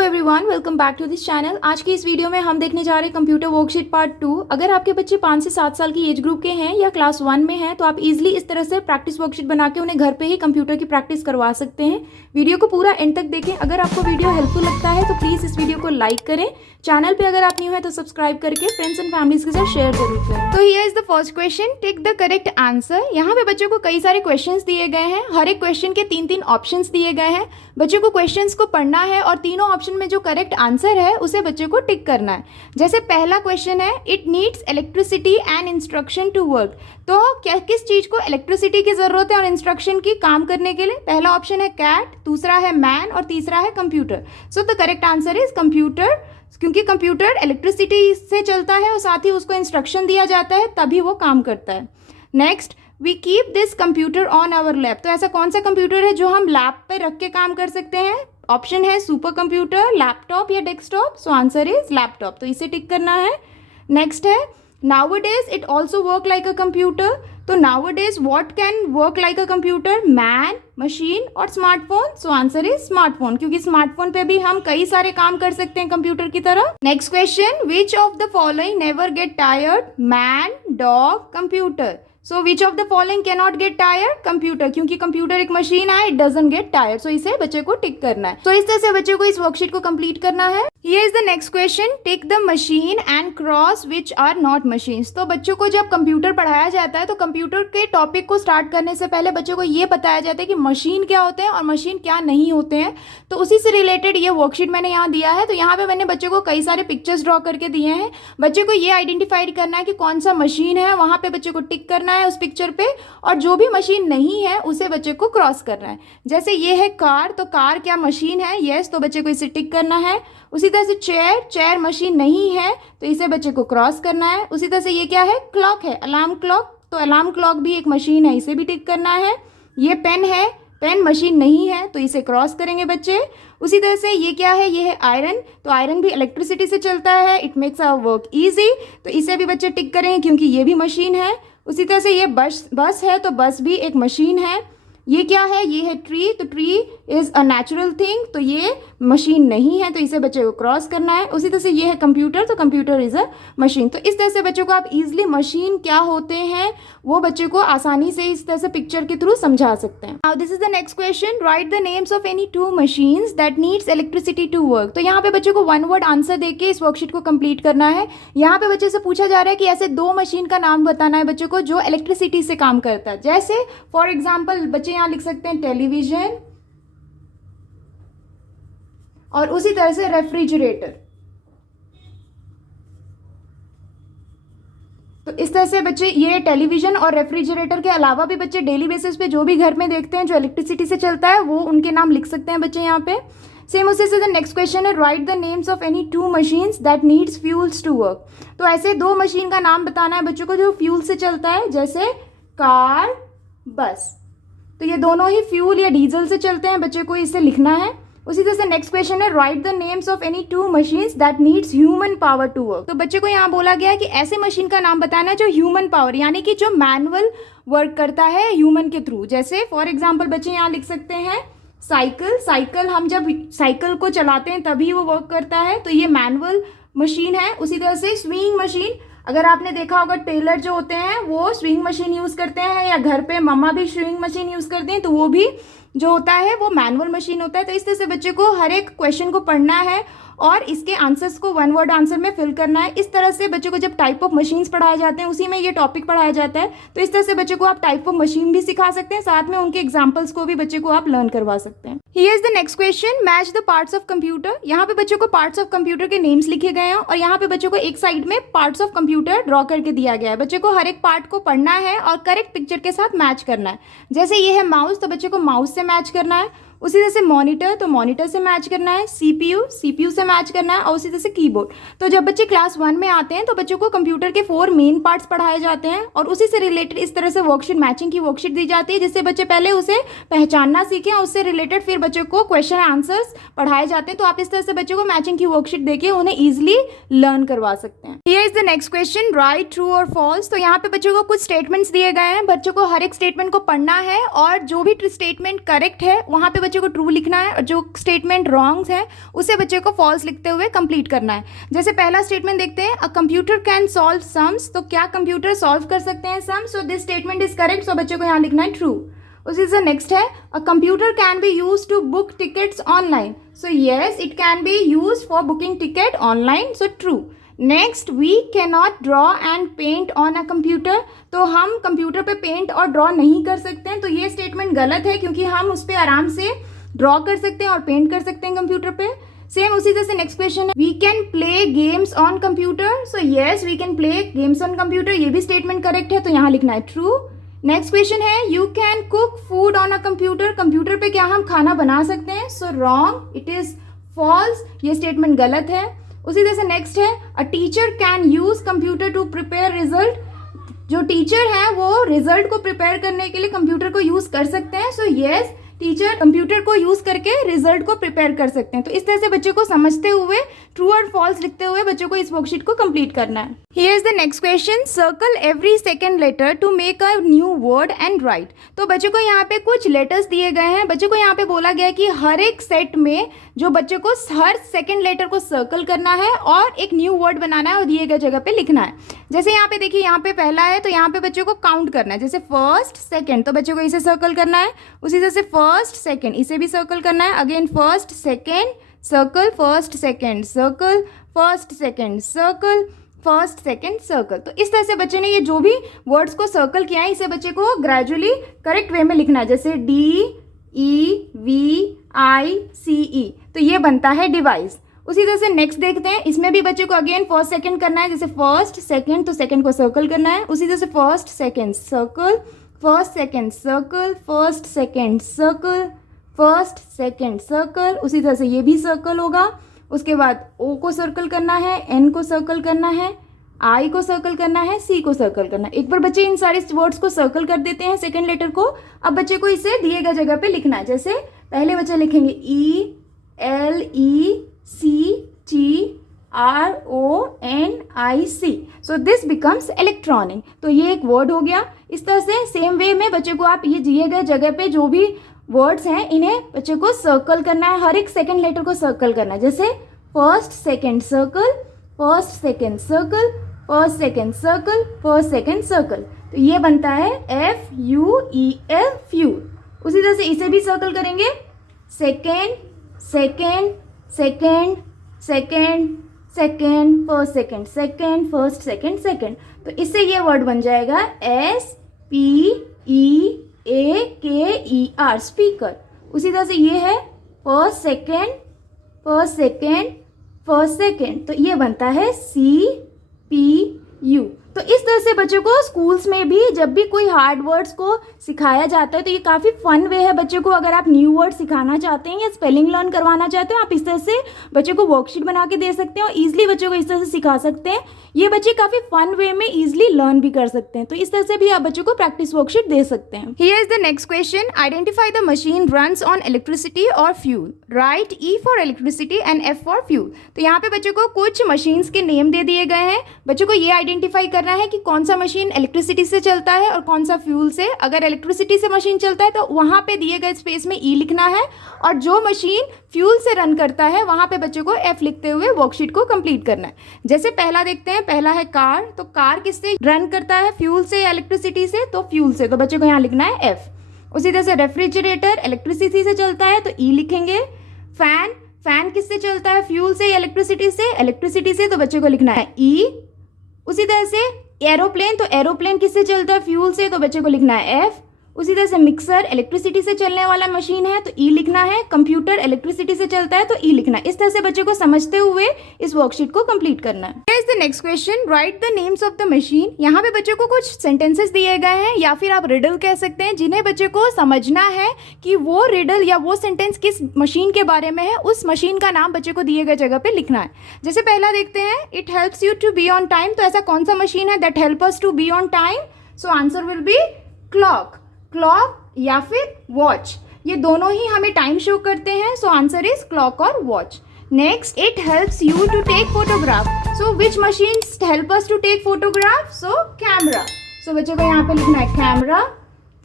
Hello everyone, welcome back to this channel. आज की इस वीडियो में हम देखने जा रहे हैं कंप्यूटर वर्कशीट पार्ट 2। अगर आपके बच्चे 5 से 7 साल की एज ग्रुप के हैं या क्लास 1 में हैं तो आप इजीली इस तरह से प्रैक्टिस वर्कशीट बना के उन्हें घर पे ही कंप्यूटर की प्रैक्टिस करवा सकते हैं। वीडियो को पूरा एंड तक देखें। अगर आपको वीडियो हेल्पफुल लगता है तो प्लीज़ इस वीडियो को लाइक करें। चैनल पे अगर आप न्यू है तो सब्सक्राइब करके फ्रेंड्स एंड फैमिलीज के साथ शेयर जरूर करें। तो here is the first question, take the correct answer. यहाँ पे बच्चों को कई सारे क्वेश्चंस दिए गए हैं। हर एक क्वेश्चन के 3-3 ऑप्शंस दिए गए हैं। बच्चों को क्वेश्चंस को पढ़ना है और तीनों ऑप्शन में जो करेक्ट आंसर है उसे बच्चे को टिक करना है। जैसे पहला क्वेश्चन है, it needs electricity and instruction to work. तो क्या किस चीज को इलेक्ट्रिसिटी की जरूरत है और इंस्ट्रक्शन की काम करने के लिए? पहला ऑप्शन है कैट, दूसरा है मैन और तीसरा है computer. So the correct answer is computer, क्योंकि कंप्यूटर इलेक्ट्रिसिटी से चलता है और साथ ही उसको इंस्ट्रक्शन दिया जाता है तभी वो काम करता है। Next, we keep this computer on our lap. तो ऐसा कौन सा कंप्यूटर है जो हम लैप पे रख के काम कर सकते हैं? ऑप्शन है सुपर कंप्यूटर, लैपटॉप या desktop. So answer is laptop, तो इसे टिक करना है। नेक्स्ट है, nowadays it also work like a computer. तो nowadays what can work like a computer? Man, machine और smartphone. So answer is smartphone, क्योंकि smartphone पे भी हम कई सारे काम कर सकते हैं कंप्यूटर की तरह। Next question, which of the following never get tired? Man, dog, computer. So which of the following can not get tired? Computer, क्योंकि कंप्यूटर एक मशीन है, इट डजंट गेट टायर्ड। सो इसे बच्चे को टिक करना है। तो इस तरह से बच्चे को इस वर्कशीट को कंप्लीट करना है। Here is the next question, take the machine and cross which are not machines। तो बच्चों को जब कंप्यूटर पढ़ाया जाता है तो कंप्यूटर के टॉपिक को स्टार्ट करने से पहले बच्चों को ये बताया जाता है कि मशीन क्या होते हैं और मशीन क्या नहीं होते हैं। तो उसी से रिलेटेड ये वर्कशीट मैंने यहाँ दिया है। तो यहाँ पे मैंने बच्चों को कई सारे पिक्चर्स ड्रॉ करके दिए हैं। बच्चे को ये आइडेंटिफाइड करना है कि कौन सा मशीन है, वहाँ पे बच्चे को टिक करना है उस पिक्चर पे, और जो भी मशीन नहीं है उसे बच्चे को क्रॉस करना है। जैसे ये है कार, तो कार क्या मशीन है? यस, तो बच्चे को इसे टिक करना है। उसी तरह से चेयर, चेयर मशीन नहीं है तो इसे बच्चे को क्रॉस करना है। उसी तरह से ये क्या है? क्लॉक है, अलार्म क्लॉक, तो अलार्म क्लॉक भी एक मशीन है, इसे भी टिक करना है। ये पेन है, पेन मशीन नहीं है तो इसे क्रॉस करेंगे बच्चे। उसी तरह से ये क्या है? ये है आयरन, तो आयरन भी इलेक्ट्रिसिटी से चलता है, it makes our work easy, तो इसे भी बच्चे टिक करेंगे क्योंकि ये भी मशीन है। उसी तरह से ये बस है, तो बस भी एक मशीन है। ये क्या है? ये है ट्री, तो tree is a natural thing, तो ये मशीन नहीं है तो इसे बच्चे को क्रॉस करना है। उसी तरह से ये है कंप्यूटर, तो कंप्यूटर इज अ मशीन। तो इस तरह से बच्चों को आप इजीली मशीन क्या होते हैं वो बच्चे को आसानी से इस तरह से पिक्चर के थ्रू समझा सकते हैं। Now this is the next question, write the names of any 2 machines that needs electricity to work. तो यहाँ पे बच्चों को 1 वर्ड आंसर देके इस वर्कशीट को कंप्लीट करना है। यहाँ पे बच्चे से पूछा जा रहा है कि ऐसे 2 मशीन का नाम बताना है बच्चों को जो इलेक्ट्रिसिटी से काम करता है। जैसे फॉर एग्जाम्पल बच्चे यहाँ लिख सकते हैं टेलीविजन और उसी तरह से रेफ्रिजरेटर। तो इस तरह से बच्चे ये टेलीविजन और रेफ्रिजरेटर के अलावा भी बच्चे डेली बेसिस पे जो भी घर में देखते हैं जो इलेक्ट्रिसिटी से चलता है वो उनके नाम लिख सकते हैं बच्चे यहाँ पे। सेम उसी से द नेक्स्ट क्वेश्चन है, write the names of any 2 machines that needs fuels to work. तो ऐसे 2 मशीन का नाम बताना है बच्चों को जो फ्यूल से चलता है, जैसे कार, बस। तो ये दोनों ही फ्यूल या डीजल से चलते हैं, बच्चे को इसे लिखना है। उसी तरह से नेक्स्ट क्वेश्चन है, write the names of any 2 machines that needs human power to work. तो बच्चे को यहाँ बोला गया है कि ऐसे मशीन का नाम बताना है जो ह्यूमन पावर यानी कि जो मैनुअल वर्क करता है ह्यूमन के थ्रू। जैसे फॉर एग्जाम्पल बच्चे यहाँ लिख सकते हैं साइकिल, साइकिल हम जब साइकिल को चलाते हैं तभी वो वर्क करता है, तो ये मैनुअल मशीन है। उसी तरह से स्विंग मशीन, अगर आपने देखा होगा टेलर जो होते हैं वो स्विंग मशीन यूज़ करते हैं, या घर पे मम्मा भी स्विंग मशीन यूज़ करते हैं, तो वो भी जो होता है वो मैनुअल मशीन होता है। तो इस तरह से बच्चे को हर एक क्वेश्चन को पढ़ना है और इसके आंसर्स को 1 वर्ड आंसर में फिल करना है। इस तरह से बच्चे को जब टाइप ऑफ मशीन्स पढ़ाए जाते हैं उसी में ये टॉपिक पढ़ाया जाता है। तो इस तरह से बच्चे को आप टाइप ऑफ मशीन भी सिखा सकते हैं, साथ में उनके एग्जाम्पल्स को भी बच्चे को आप लर्न करवा सकते हैं। Here is the next question, match the parts of computer. यहाँ पे बच्चों को पार्ट्स ऑफ कंप्यूटर के नेम्स लिखे गए हैं और यहाँ पे बच्चों को एक साइड में पार्ट्स ऑफ कंप्यूटर ड्रॉ करके दिया गया है। बच्चे को हर एक पार्ट को पढ़ना है और करेक्ट पिक्चर के साथ मैच करना है। जैसे ये है माउस, तो बच्चे को माउस से मैच करना है। उसी तरह से मॉनिटर, तो मॉनिटर से मैच करना है। सीपीयू, सीपीयू से मैच करना है। और उसी तरह से कीबोर्ड। तो जब बच्चे क्लास 1 में आते हैं तो बच्चों को कंप्यूटर के 4 मेन पार्ट्स पढ़ाए जाते हैं और उसी से रिलेटेड इस तरह से वर्कशीट, मैचिंग की वर्कशीट दी जाती है, जिससे बच्चे पहले उसे पहचानना सीखें और उससे रिलेटेड फिर बच्चों को क्वेश्चन आंसर्स पढ़ाए जाते हैं। तो आप इस तरह से बच्चों को मैचिंग की वर्कशीट देके उन्हें ईजिली लर्न करवा सकते हैं। Here is the next question, right true और फॉल्स। तो यहाँ पे बच्चों को कुछ स्टेटमेंट्स दिए गए हैं, बच्चों को हर एक स्टेटमेंट को पढ़ना है और जो भी स्टेटमेंट करेक्ट है वहाँ पे बच्चे को ट्रू लिखना है और जो स्टेटमेंट रॉन्ग है उसे बच्चे को फॉल्स लिखते हुए कंप्लीट करना है। जैसे पहला स्टेटमेंट देखते हैं, a computer can solve sums, तो क्या कंप्यूटर सॉल्व कर सकते हैं sums? So this statement is correct, so बच्चे को यहाँ लिखना है ट्रू। उसी से नेक्स्ट है, a computer can be use to book tickets online, so yes it can be use for booking ticket online, so true. Next, we can not draw and paint on a computer, तो हम computer पे paint और draw नहीं कर सकते हैं, तो ये स्टेटमेंट गलत है क्योंकि हम उस पर आराम से ड्रॉ कर सकते हैं और पेंट कर सकते हैं कंप्यूटर पे। सेम उसी तरह से नेक्स्ट क्वेश्चन है, we can play games on computer, so yes we can play games on computer, ये भी स्टेटमेंट करेक्ट है तो यहाँ लिखना है ट्रू। नेक्स्ट क्वेश्चन है, you can cook food on a computer, computer पे क्या हम खाना बना सकते हैं? So wrong, it is false, ये स्टेटमेंट गलत है। उसी तरह से नेक्स्ट है, a teacher can use computer to prepare result, जो टीचर है वो रिजल्ट को प्रिपेयर करने के लिए कंप्यूटर को यूज कर सकते हैं, सो येस टीचर कंप्यूटर को यूज करके रिजल्ट को प्रिपेयर कर सकते हैं। तो इस तरह से बच्चे को समझते हुए ट्रू और फॉल्स लिखते हुए बच्चे को इस वर्कशीट को कंप्लीट करना है। Here is the next question, circle every second letter to make a new word and write, तो बच्चे को यहाँ पे कुछ लेटर्स दिए गए हैं, बच्चे को यहाँ पे बोला गया है कि हर एक सेट में जो बच्चे को हर सेकेंड लेटर को सर्कल करना है और एक न्यू वर्ड बनाना है और दिए गए जगह पे लिखना है। जैसे यहाँ पे देखिए, यहाँ पे पहला है तो यहाँ पे बच्चे को काउंट करना है, जैसे फर्स्ट सेकेंड, तो बच्चे को इसे सर्कल करना है। उसी तरह से फर्स्ट सेकेंड, इसे भी सर्कल करना है। Again first second circle, first second circle, first second circle, first second circle. तो इस तरह से बच्चे ने ये जो भी वर्ड्स को सर्कल किया है इसे बच्चे को ग्रेजुअली करेक्ट वे में लिखना है, जैसे DEVICE, तो ये बनता है डिवाइस। उसी तरह से नेक्स्ट देखते हैं, इसमें भी बच्चे को अगेन फर्स्ट सेकेंड करना है, जैसे फर्स्ट सेकेंड, तो सेकेंड को सर्कल करना है। उसी तरह से first second circle, first second circle, first second circle, first second circle. उसी तरह से ये भी सर्कल होगा। उसके बाद O को सर्कल करना है, N को सर्कल करना है, I को सर्कल करना है, C को सर्कल करना है। एक बार बच्चे इन सारे वर्ड्स को सर्कल कर देते हैं सेकेंड लेटर को, अब बच्चे को इसे दिए गए जगह पे लिखना है। जैसे पहले बच्चे लिखेंगे ELECTRONIC, so this becomes electronic, तो ये एक वर्ड हो गया। इस तरह से सेम वे में बच्चे को आप ये दिए गए जगह पे जो भी वर्ड्स हैं इन्हें बच्चे को सर्कल करना है, हर एक सेकेंड लेटर को सर्कल करना है, जैसे first second circle, first second circle, first second circle, first second circle, तो ये बनता है FUEL फ्यूल। उसी तरह से इसे भी सर्कल करेंगे, second second second second second, first second second, first second second, तो इससे ये वर्ड बन जाएगा SPEAKER, स्पीकर। उसी तरह से ये है first second first second first second, तो ये बनता है CPU। तो इस तरह से बच्चों को स्कूल्स में भी जब भी कोई हार्ड वर्ड्स को सिखाया जाता है तो ये काफ़ी फन वे है बच्चों को। अगर आप न्यू वर्ड सिखाना चाहते हैं या स्पेलिंग लर्न करवाना चाहते हैं, आप इस तरह से बच्चों को वर्कशीट बना के दे सकते हैं और ईजिली बच्चों को इस तरह से सिखा सकते हैं। ये बच्चे काफ़ी फन वे में ईजिली लर्न भी कर सकते हैं, तो इस तरह से भी आप बच्चों को प्रैक्टिस वर्कशीट दे सकते हैं। Here is the next question, identify the machine runs on electricity और fuel, write E for electricity and F for fuel. तो यहाँ पे बच्चों को कुछ मशीन्स के नेम दे दिए गए हैं, बच्चों को ये आइडेंटिफाई करना है कि कौन सा मशीन इलेक्ट्रिसिटी से चलता है और कौन सा फ्यूल से। अगर इलेक्ट्रिसिटी से मशीन चलता है तो वहाँ पे दिए गए स्पेस में E लिखना है, और जो मशीन फ्यूल से रन करता है वहाँ पे बच्चों को F लिखते हुए वर्कशीट को कंप्लीट करना है। जैसे पहला देखते हैं, पहला है कार, तो कार किससे रन करता है, फ्यूल से या इलेक्ट्रिसिटी से? तो फ्यूल से, तो बच्चों को यहाँ लिखना है F। उसी तरह से रेफ्रिजरेटर इलेक्ट्रिसिटी से चलता है तो E लिखेंगे। फैन, फैन किससे चलता है, फ्यूल से या इलेक्ट्रिसिटी से? इलेक्ट्रिसिटी से, तो बच्चों को लिखना है E। उसी तरह से एरोप्लेन, तो एरोप्लेन किससे चलता है, फ्यूल से, तो बच्चे को लिखना है F। उसी तरह से मिक्सर इलेक्ट्रिसिटी से चलने वाला मशीन है तो E लिखना है। कंप्यूटर इलेक्ट्रिसिटी से चलता है तो E लिखना है। इस तरह से बच्चे को समझते हुए इस वर्कशीट को कंप्लीट करना है। Here is the next question, write the names of the machine। यहाँ पे बच्चों को कुछ सेंटेंसेस दिए गए हैं या फिर आप रिडल कह सकते हैं, जिन्हें बच्चे को समझना है कि वो रिडल या वो सेंटेंस किस मशीन के बारे में है, उस मशीन का नाम बच्चे को दिए गए जगह पे लिखना है। जैसे पहला देखते हैं, it helps you to be on time, तो ऐसा कौन सा मशीन है that help us to be on time? So answer will be clock, clock या फिर वॉच, ये दोनों ही हमें टाइम शो करते हैं, सो आंसर इज क्लॉक और watch. Next, it helps you to take photograph, so which machines help us to take photograph? So camera, so बच्चों को यहाँ पे लिखना है camera.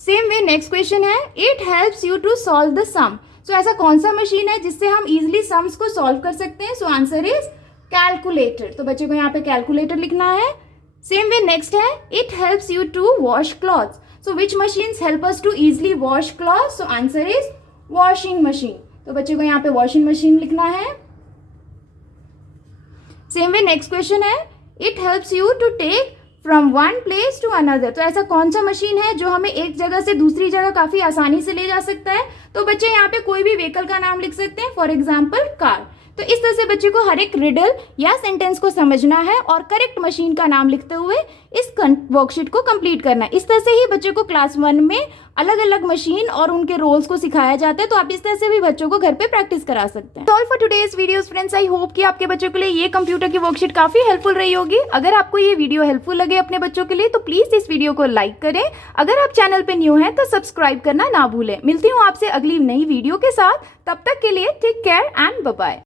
Same way next question है, it helps you to solve the sum, so ऐसा कौन सा मशीन है जिससे हम इजिली सम्स को सॉल्व कर सकते हैं? So answer is calculator. तो बच्चों को यहाँ पे कैलकुलेटर लिखना है। सेम वे नेक्स्ट है, it helps you to wash clothes. So which machines help us to easily wash clothes? So answer is washing machine. तो बच्चों को यहाँ पे वॉशिंग मशीन लिखना है। सेम वे नेक्स्ट क्वेश्चन है, it helps you to take from one place to another. तो ऐसा कौन सा मशीन है जो हमें एक जगह से दूसरी जगह काफी आसानी से ले जा सकता है? तो बच्चे यहाँ पे कोई भी व्हीकल का नाम लिख सकते हैं, फॉर एग्जाम्पल कार। तो इस तरह से बच्चे को हर एक रिडल या सेंटेंस को समझना है और करेक्ट मशीन का नाम लिखते हुए इस वर्कशीट को कंप्लीट करना है। इस तरह से ही बच्चे को क्लास 1 में अलग अलग मशीन और उनके रोल्स को सिखाया जाता है। तो आप इस तरह से भी बच्चों को घर पे प्रैक्टिस करा सकते हैं। All for today's videos friends, I hope कि आपके बच्चों के लिए ये कंप्यूटर की वर्कशीट काफी हेल्पफुल रही होगी। अगर आपको ये वीडियो हेल्पफुल लगे अपने बच्चों के लिए तो प्लीज इस वीडियो को लाइक करें। अगर आप चैनल पे न्यू हैं तो सब्सक्राइब करना ना भूलें। मिलती हूँ आपसे अगली नई वीडियो के साथ, तब तक के लिए take care and bye bye.